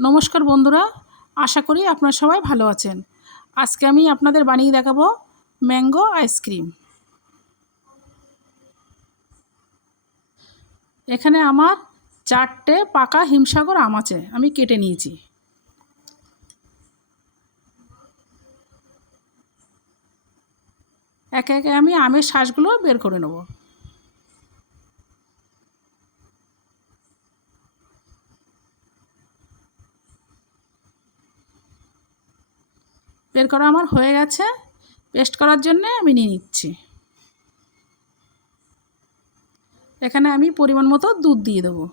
নমস্কার বন্ধুরা, আশা করি আপনারা সবাই ভালো আছেন। আজকে আমি আপনাদের বানিয়ে দেখাবো ম্যাঙ্গো আইসক্রিম। এখানে আমার 4টে পাকা হিমসাগর আম আছে, আমি কেটে নিয়েছি। একে একে আমি আমের শাঁসগুলো বের করে নেব। বের করা আমার হয়ে গেছে। পেস্ট করার জন্য আমি নিয়ে নিচ্ছি। এখানে আমি পরিমাণ মতো দুধ দিয়ে দেবো,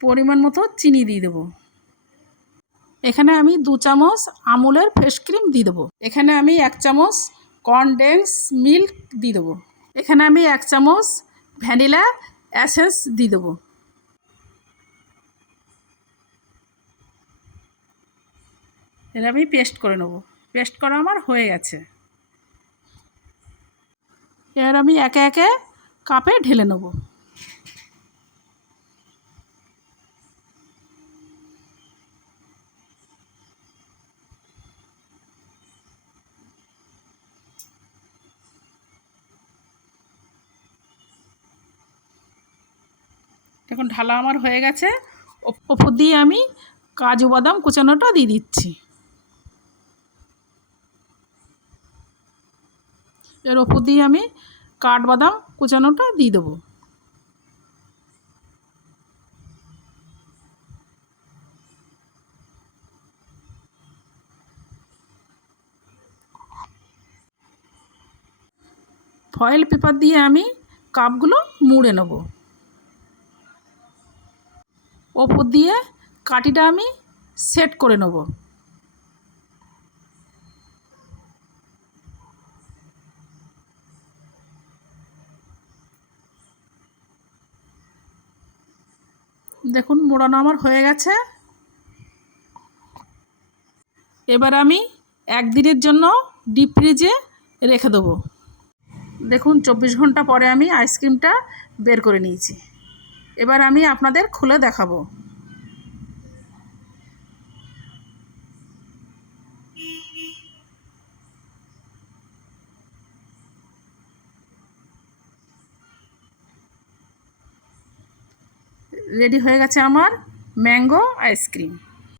পরিমাণ মতো চিনি দিয়ে দেবো। এখানে আমি 2 চামচ আমুলের ফ্রেশ ক্রিম দিয়ে দেবো। এখানে আমি 1 চামচ কনডেন্স মিল্ক দিয়ে দেবো। এখানে আমি 1 চামচ ভ্যানিলা এসেন্স দিয়ে দেবো। এটা আমি পেস্ট করে নেব। পেস্ট করা আমার হয়ে গেছে। এবার আমি একে একে কাপে ঢেলে নেব। এখন ঢালা আমার হয়ে গেছে। ওপর দিয়ে আমি কাজু বাদাম কুচানোটা দিয়ে দিচ্ছি। এর ওপর দিয়ে আমি কাঠবাদাম কুচানোটা দিয়ে দেবো। ফয়েল পেপার দিয়ে আমি কাপগুলো মুড়ে নেব। ওপর দিয়ে কাঠিটা আমি সেট করে নেব। দেখুন মোড়ানো আমার হয়ে গেছে। এবার আমি 1 দিনের জন্য ডিপ ফ্রিজে রেখে দেবো। দেখুন 24 ঘন্টা পরে আমি আইসক্রিমটা বের করে নিয়েছি। এবার আমি আপনাদের খুলে দেখাবো। রেডি হয়ে গেছে আমার ম্যাঙ্গো আইসক্রিম।